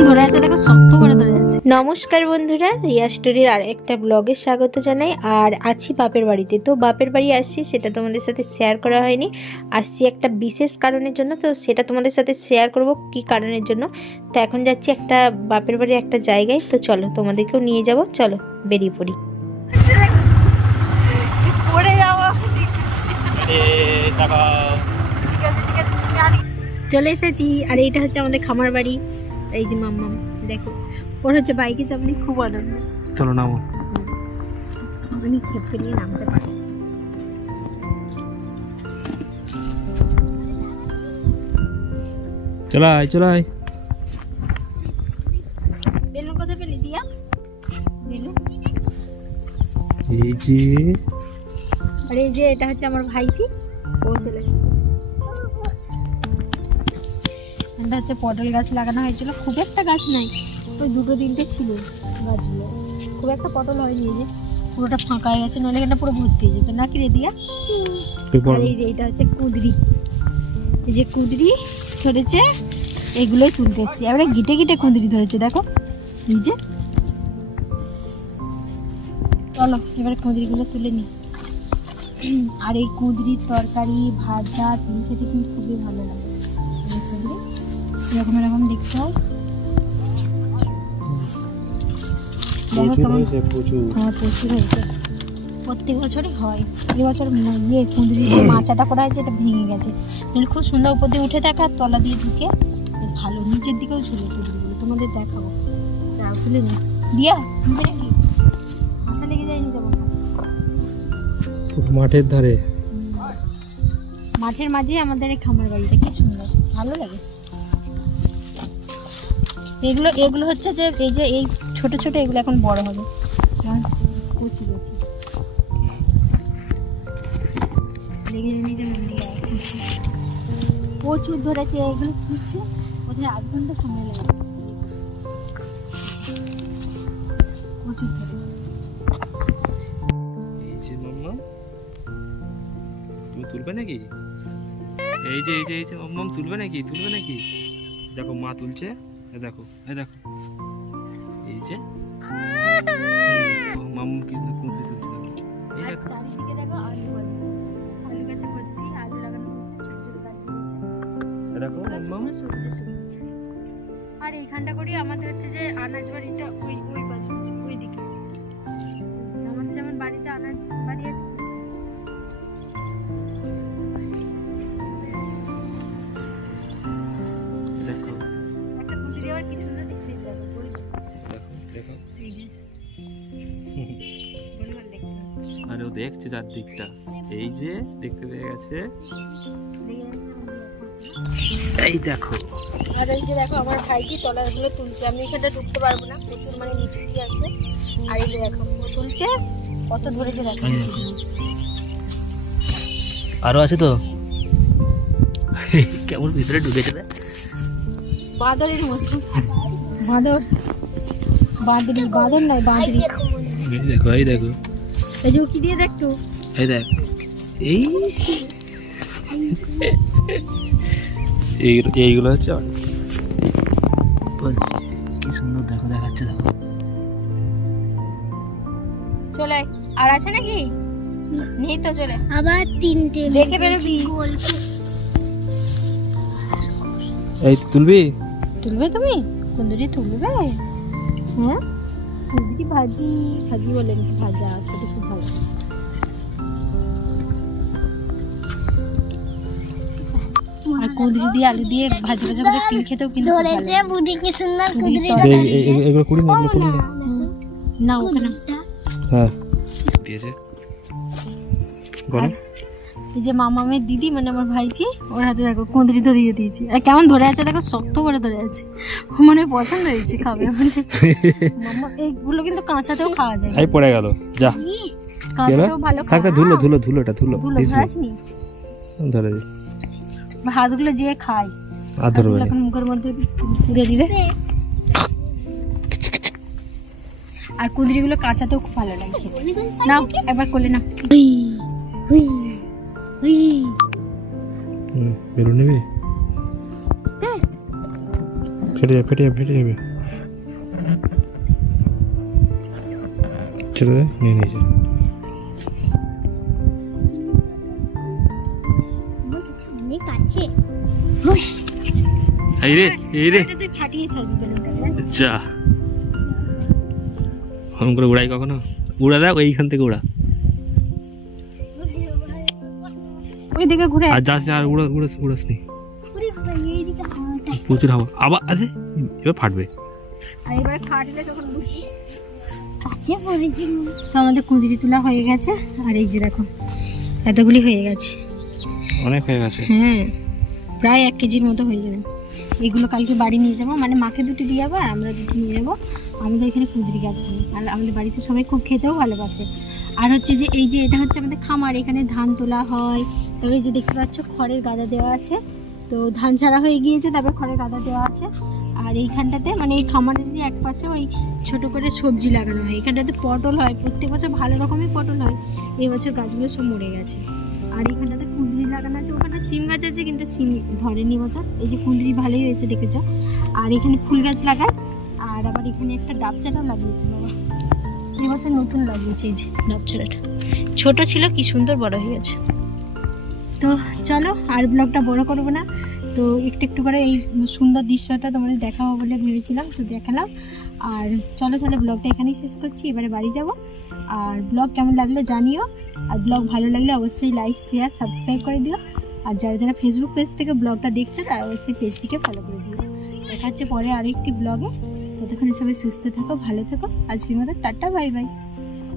কেমন ধরে আছে দেখো, শক্ত করে ধরে আছে। নমস্কার বন্ধুরা, রিয়া স্টোরির আর একটা ব্লগে স্বাগত জানাই। আর আছি বাপের বাড়িতে। তো বাপের বাড়ি আসছি, সেটা তোমাদের সাথে শেয়ার করা হয়নি। আসছি একটা বিশেষ কারণের জন্য, তো সেটা তোমাদের সাথে শেয়ার করব কি কারণের জন্য। তো এখন যাচ্ছি একটা বাপের বাড়ির একটা জায়গায়, তো চলো তোমাদেরকেও নিয়ে যাব, চলো বেরিয়ে পড়ি। পড়ে যাওয়া চলে এসেছি। আর এইটা হচ্ছে আমাদের খামার বাড়ি। এই যে মাম্মাম দেখো, ওর হচ্ছে বাইকে চাপনি খুব আনন্দ। চলো নামো। আমি খেপকে নিয়ে নামতে পারি। চলাই চলাই। বেলুন কোথায় পেলি দিয়া? বেলুন এই যে, আর এই যে এটা হচ্ছে আমার ভাইজি, ও চলে এসেছে। এটা হচ্ছে পটল গাছ লাগানো হয়েছিল, খুব একটা গাছ নাই, ওই দুটো তিনটে ছিল গাছগুলো, খুব একটা পটল হয়নি। এই যে পুরোটা ফাঁকা হয়ে গেছে, নইলে এখানটা পুরো ভর্তি হয়ে যেত নাকি রে দিয়া? আর এই যে এটা হচ্ছে কুঁদরি, এই যে কুঁদরি ধরেছে, এগুলোই তুলতে এসছি। এবারে গিটে গিটে কুঁদরি ধরেছে দেখো, এই যে। চলো এবারে কুঁদরিগুলো তুলে নি। আর এই কুঁদরির তরকারি ভাজা তুমি খেতে কিন্তু খুবই ভালো লাগে। কুঁদরি এরকম এরকম দেখতে হয়। হ্যাঁ প্রচুর হয়েছে, প্রত্যেক বছরই হয়। এবছর কুঁদরি মাচাটা করা হয়েছে, এটা ভেঙে গেছে, খুব সুন্দর উপর দিয়ে উঠে থাকে আর তলা দিয়ে ঢুকে বেশ ভালো। নিচের দিকেও ঝুলে কুঁদরিগুলো, তোমাদের দেখাবো। তাও তুলে নি দিয়া নাকি মাথা লেগে যায়নি তেমন। মাঠের ধারে, মাঠের মাঝে আমাদের এই খামার বাড়িটা, কি সুন্দর ভালো লাগে। এগুলো এগুলো হচ্ছে যে এই যে এই ছোট ছোট, এগুলো এখন বড় হবে, কচি কচি লেগে যায়নি যে মন দিয়ে। প্রচুর ধরেছে, এগুলো কিনছে ওদের 8 ঘন্টা সময় লাগে, প্রচুর ধরেছে। এই যে মাম্মা, তুমি তুলবে নাকি? এই যে এই যে এই যে মাম্মা, তুলবে নাকি? তুলবে নাকি? দেখো মা তুলছে, এই দেখো, এই দেখো, এই যে মাম্মা কি সুন্দর কুঁদরি তুলছে। এই দেখো চারিদিকে দেখো আলু ভর্তি, আলু গাছে ভর্তি, আলু লাগানো হয়েছে, ছোট ছোট গাছ রয়েছে, দেখো মাম্মা। সবজি সবজি। আর এইখানটা করি আমাদের হচ্ছে যে আনাজ বাড়িটা ওই ওই পাশে হচ্ছে, ওই দিকে আমাদের যেমন বাড়িতে আনাজ বাড়ি আছে। দেখো একটা কুঁদরি আবার কি সুন্দর দেখতে লাগে, দেখো দেখো। এই যে গোলমাল দেখতে আরে ও দেখছে চারদিকটা, এই যে দেখতে পেয়ে গেছে, এই দেখো। আর এই যে দেখো আমার ভাইজি তলাগুলো তুলছে, আমি এখানটা ঢুকতে পারবো না, প্রচুর মানে নিচু দিয়ে আছে। আর এই যে দেখো ও তুলছে, কত ধরেছে দেখো। আরো আছে তো, কেমন ভিতরে ঢুকেছে রে, বাঁদরের মতো। বাঁদর বাঁদরি, বাঁদর নয় বাঁদরি। এই দেখো এই দেখো, এই যে ও কি দিয়ে দেখছো? এই দেখ, এই এইগুলো হচ্ছে বলছি, কি সুন্দর দেখো, দেখাচ্ছে দেখো। চলে আয়। আর আছে নাকি? নেই তো, চলে আবার 3টে দেখে বেরোবি। এই তুলবি? তুলবে তুমি? কুঁদরি তুলবে? হ্যাঁ কুঁদরি ভাজি, ভাজি বলেন কি ভাজা, খেতে খুব ভালো। আর কুঁদরি দিয়ে আলু দিয়ে ভাজি ভাজা করে তিল খেতেও কিন্তু খুব ভালো ধরেছে লাগে। বুড়ি কি সুন্দর কুদরি এগুলো কুড়ি না, এগুলো কুড়ি না। না ওখানে হ্যাঁ দিয়েছে বলো। এই যে মামামের দিদি মানে আমার ভাইজি, ওর হাতে দেখো কুঁদরি ধরিয়ে দিয়েছি। আর কেমন ধরে আছে দেখো, শক্ত করে ধরে আছে, মানে পছন্দ হয়েছে খাবে মানে। মামা এইগুলো কিন্তু কাঁচাতেও খাওয়া যায়, এই পড়ে গেল, যা কাঁচাতেও ভালো থাক, খাওয়া। ধুলো ধুলো ধুলোটা ধুলো ধুলো দিস ধরাসনি? ধরে দিস, হাতগুলো যে খায়, আর ধরবে হাতগুলো এখন মুখের মধ্যে পুরে দিবে। আর কুঁদরিগুলো কাঁচাতেও খুব ভালো লাগে খেতে। নাও একবার করলে না, বেরো নেবে, ফেটে যাবে ফেটে যাবে ফেটে যাবে। ছেড়ে দে, নিয়ে নিয়েছে। আমার কাছে অনেক আছে। এই রে এটা তুই ফাটিয়ে থাকবি বেলুনটাকে। যা ফোন করে উড়াই কখনো? উড়া দেখ এইখান থেকে উড়া। ওই দিকে ঘুরে আর যাস না, আর উড়াস নি, ওরে বাবা, এইদিকে হাওয়াটা। প্রচুর হাওয়া। আবার আরে এবার ফাটবে। আর এবার ফাটলে তখন বুঝবি। কাছে পড়েছি। তো আমাদের কুঁদরি তোলা হয়ে গেছে, আর এই যে দেখো এতগুলি হয়ে গেছে। অনেক হয়ে গেছে। হ্যাঁ, প্রায় 1 কেজির মতো হয়ে যাবে। এগুলো কালকে বাড়ি নিয়ে যাবো, মানে মাকে দুটো দিয়ে যাবো আর আমরা দুটো নিয়ে যাবো। আমাদের এখানে কুঁদরি গাছ নেই, আর আমাদের বাড়িতে সবাই খুব খেতেও ভালোবাসে। আর হচ্ছে যে এই যে এটা হচ্ছে আমাদের খামার, এখানে ধান তোলা হয়। তারপরে এই যে দেখতে পাচ্ছ খড়ের গাদা দেওয়া আছে, তো ধান ছাড়া হয়ে গিয়েছে, তারপরে খড়ের গাদা দেওয়া আছে। আর এইখানটাতে মানে এই খামারের এক পাশে ওই ছোট করে সবজি লাগানো হয়। এখানটাতে পটল হয়, প্রত্যেক বছর ভালো রকমের পটল হয়। এই বছর গাছগুলো সব মরে গেছে। আর এখানটাতে কুঁদরি লাগানো আছে, ওখানে সিম গাছ আছে কিন্তু সিম ধরেনি বছর। এই যে কুঁদরি ভালোই হয়েছে দেখেছ। আর এখানে ফুল গাছ লাগায়, আর আবার এখানে একটা ডাব চারাও লাগিয়েছে বাবা। এই বছর নতুন লাগিয়েছে এই যে ডাব চারাটা, ছোট ছিল কি সুন্দর বড় হয়ে গেছে। তো চলো আর ব্লগটা বড় করবো না, তো একটু একটু করে এই সুন্দর দৃশ্যটা তোমাদের দেখাবো বলে ভেবেছিলাম, তো দেখালাম। আর চলো তাহলে ব্লগটা এখানেই শেষ করছি, এবারে বাড়ি যাব। আর ব্লগ কেমন লাগলো জানিও, আর ব্লগ ভালো লাগলে অবশ্যই লাইক শেয়ার সাবস্ক্রাইব করে দিও। আর যারা যারা ফেসবুক পেজ থেকে ব্লগটা দেখছো তারা অবশ্যই পেজটিকে ফলো করে দিও। দেখা হচ্ছে পরে আরেকটি ব্লগে। ততক্ষণে সবাই সুস্থ থাকো, ভালো থাকো। আজকের মতো টাটা, বাই বাই।